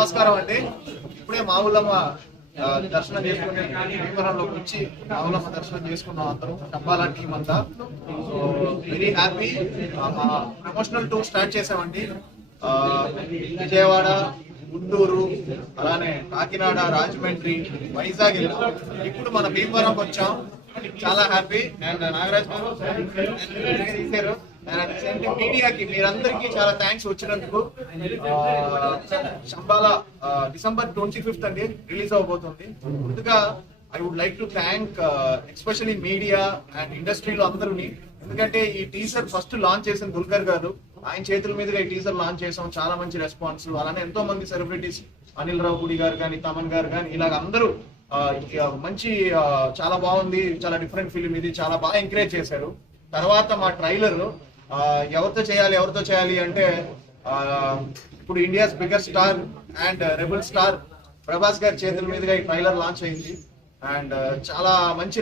నమస్కారం అండి. ఇప్పుడే మావులమ్మ దర్శనం చేసుకుని భీమవరంలోకి వచ్చి మావులమ్మ దర్శనం చేసుకున్నాం అందరం, శంబాలా టీం అంతా. So very happy. మా ప్రమోషనల్ టూర్ స్టార్ట్ చేసామండి. విజయవాడ, గుంటూరు, అలానే కాకినాడ, రాజమండ్రి, వైజాగ్ వెళ్ళాం. ఇప్పుడు మన భీమవరంకి వచ్చాం. చాలా హ్యాపీ. అండ్ నాగరాజ్ గారు తీశారు. మీడియాకి మీరందరికీ చాలా థ్యాంక్స్ వచ్చినందుకు. శంబాలా డిసెంబర్ 25th అండి రిలీజ్ అవబోతుంది. ముందుగా I would like to thank especially media and ఇండస్ట్రీలో అందరూని. ఎందుకంటే ఈ టీజర్ ఫస్ట్ లాంచ్ చేసిన దుల్కర్ గారు, ఆయన చేతుల మీదుగా ఈ టీజర్ లాంచ్ చేసాం. చాలా మంచి రెస్పాన్స్. అలానే ఎంతో మంది సెలబ్రిటీస్, అనిల్ రావుపూడి గారు కానీ, తమన్ గారు కానీ, ఇలాగ అందరూ మంచి చాలా బాగుంది, చాలా డిఫరెంట్ ఫిలిం ఇది, చాలా బాగా ఎంకరేజ్ చేశారు. తర్వాత మా ట్రైలర్ ఎవరితో చేయాలి అంటే ఇప్పుడు India's bigger star and rebel star Prabhas గారి చేతుల మీదుగా ఈ ట్రైలర్ లాంచ్ అయింది. అండ్ చాలా మంచి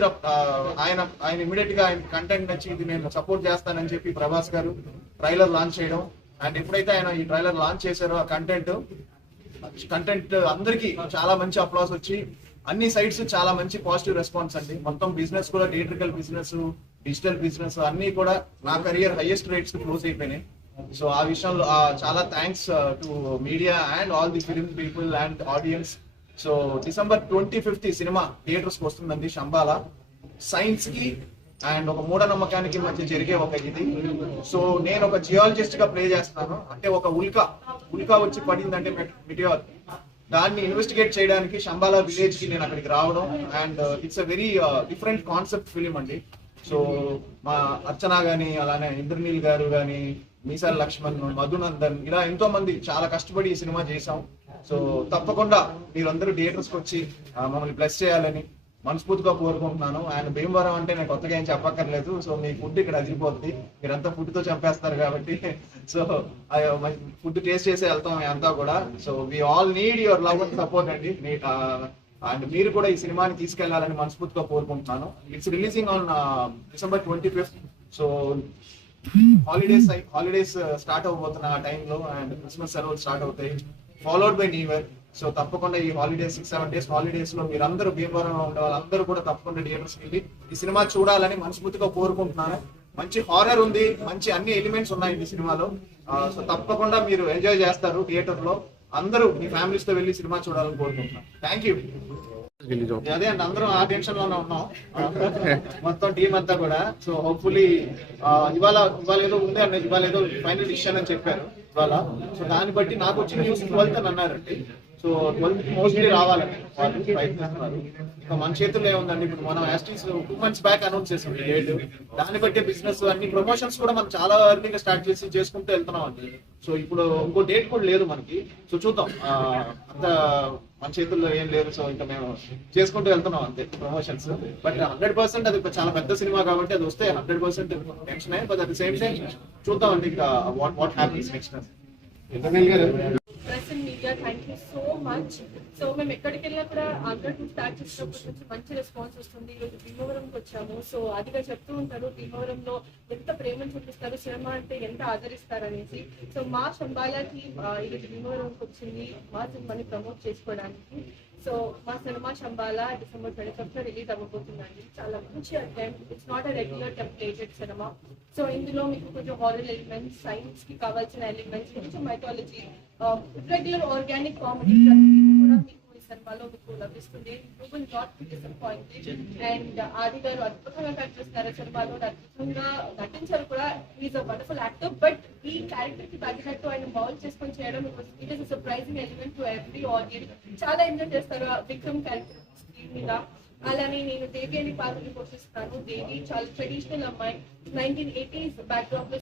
ఆయన ఇమీడియట్ గా ఆయన కంటెంట్ నచ్చి ఇది నేను సపోర్ట్ చేస్తానని చెప్పి ప్రభాస్ గారు ట్రైలర్ లాంచ్ చేయడం. అండ్ ఎప్పుడైతే ఆయన ఈ ట్రైలర్ లాంచ్ చేశారో ఆ కంటెంట్ అందరికీ చాలా మంచి అప్లాస్ వచ్చి అన్ని సైడ్స్ చాలా మంచి పాజిటివ్ రెస్పాన్స్ అండి. మొత్తం బిజినెస్ కూడా, థియేట్రికల్ బిజినెస్, డిజిటల్ బిజినెస్ అన్ని కూడా నా కెరియర్ హైయెస్ట్ రేట్స్ క్లోజ్ అయిపోయినాయి. సో ఆ విషయంలో చాలా thanks to media and all the film people and audience. So December 25th cinema theatres కి వస్తుందండి. శంబాలా సైన్స్ కి అండ్ ఒక మూఢనమ్మకానికి మధ్య జరిగే ఒక ఇది. సో నేను ఒక జియాలజిస్ట్ గా ప్లే చేస్తున్నాను. అంటే ఒక ఉల్కా వచ్చి పడిందంటే మిటియార్, దాన్ని ఇన్వెస్టిగేట్ చేయడానికి శంబాలా విలేజ్ కి నేను అక్కడికి రావడం. And it's a very different concept film అండి. సో మా అర్చన గాని, అలానే ఇంద్రనీల్ గారు గాని, మీసాల లక్ష్మణ్, మధునందన్, ఇలా ఎంతో మంది చాలా కష్టపడి ఈ సినిమా చేసాం. సో తప్పకుండా మీరందరూ థియేటర్స్ కి వచ్చి మమ్మల్ని బ్లెస్ చేయాలని మనస్ఫూర్తిగా కోరుకుంటున్నాను. అండ్ భీమవరం అంటే నేను కొత్తగా ఏం చెప్పక్కర్లేదు. సో మీ ఫుడ్ ఇక్కడ అదిరిపోతుంది. మీరంతా ఫుడ్ తో చంపేస్తారు కాబట్టి సో ఫుడ్ టేస్ట్ చేసి వెళ్తాం అంతా కూడా. So we all need your love and support అండి. అండ్ మీరు కూడా ఈ సినిమాని తీసుకెళ్లాలని మనస్ఫూర్తిగా కోరుకుంటున్నాను. It's releasing on December 25th. So holidays start అవబోతున్న ఆ టైంలో, అండ్ క్రిస్మస్ సెలవులు స్టార్ట్ అవుతాయి, followed by new year. So తప్పకుండా ఈ హాలిడేస్ 6-7 days హాలిడేస్ లో మీరందరూ భీమవరంలో ఉండే వాళ్ళందరూ కూడా తప్పకుండా థియేటర్స్ కి వెళ్ళి ఈ సినిమా చూడాలని మనస్ఫూర్తిగా కోరుకుంటున్నాను. మంచి హారర్ ఉంది, మంచి అన్ని ఎలిమెంట్స్ ఉన్నాయి ఈ సినిమాలో. సో తప్పకుండా మీరు ఎంజాయ్ చేస్తారు థియేటర్ లో. అందరూ మీ ఫ్యామిలీస్ తో వెళ్ళి సినిమా చూడాలని కోరుకుంటున్నాను. Thank you. అదే అండి, అందరం ఆ టెన్షన్ లోనే ఉన్నాం మొత్తం టీం అంతా కూడా. సో హోప్ఫుల్లీ ఇవాళ ఏదో ఉంది అన్నది, ఇవాళ ఏదో ఫైనల్ డిసిషన్ అని చెప్పారు ఇవాళ. సో దాన్ని బట్టి నాకు వచ్చిన న్యూస్ 12th అని అన్నారండి. సో 12th మోస్ట్లీ రావాలని వాళ్ళు ప్రయత్నిస్తున్నారు. ఇంకా మన చేతుల్లో ఏముందండి. ఇప్పుడు మనం యాస్టీస్ 2 months బ్యాక్ అనౌన్స్ చేసాం ఈ డేట్. దాన్ని బట్టి బిజినెస్ అన్ని ప్రమోషన్స్ కూడా మనం చాలా ఎర్లీగా స్టార్ట్ చేసుకుంటూ వెళ్తున్నాం అండి. సో ఇప్పుడు ఇంకో డేట్ కూడా లేదు మనకి. సో చూద్దాం, అంత మన చేతుల్లో ఏం లేదు. సో ఇంకా మేము చేసుకుంటూ వెళ్తున్నాం అంతే ప్రమోషన్స్. బట్ 100% అది చాలా పెద్ద సినిమా కాబట్టి అది వస్తే 100% tension. But at the same time చూద్దాం అండి ఇంకా what happens next. Media thank you so much. So మేము ఎక్కడికి వెళ్ళినా కూడా అందరూ స్టార్ట్ చేసినప్పటి నుంచి మంచి రెస్పాన్స్ వస్తుంది. ఈరోజు భీమవరంకి వచ్చాము. సో అదిగా చెప్తూ ఉంటారు భీమవరంలో ఎంత ప్రేమను చూపిస్తారు, సినిమా అంటే ఎంత ఆదరిస్తారు అనేసి. సో మా శంబాలాకి ఈరోజు భీమవరంకి వచ్చింది మా సినిమాని ప్రమోట్ చేసుకోవడానికి. సో మా cinema Shambala December 25th release అవ్వబోతుందండి. చాలా మంచి attempt. It's not a regular templated cinema. So ఇందులో మీకు కొంచెం హారర్ ఎలిమెంట్స్, సైన్స్ కి కావాల్సిన ఎలిమెంట్స్, కొంచెం మైథాలజీ, రెగ్యులర్ ఆర్గానిక్ కామెడీ కూడా మీకు ఈ సినిమాలో మీకు లభిస్తుంది. You will not be disappointed. And ఆది గారు అద్భుతంగా కనిపిస్తున్నారు సినిమాలో, అద్భుతంగా నటించారు కూడా. Is a wonderful actor. But ఈ క్యారెక్టర్ కి తగ్గినట్టు ఆయన మౌల్డ్ చేసుకొని చేయడం it is surprising element to every audience. చాలా ఎంజాయ్ చేస్తారు విక్రమ్ క్యారెక్టర్ స్క్రీన్ మీద. అలానే నేను దేవి అని పాత్రని పోషిస్తాను. దేవి చాలా ట్రెడిషనల్ అమ్మాయి, 1980s బ్యాక్డ్రాప్ లో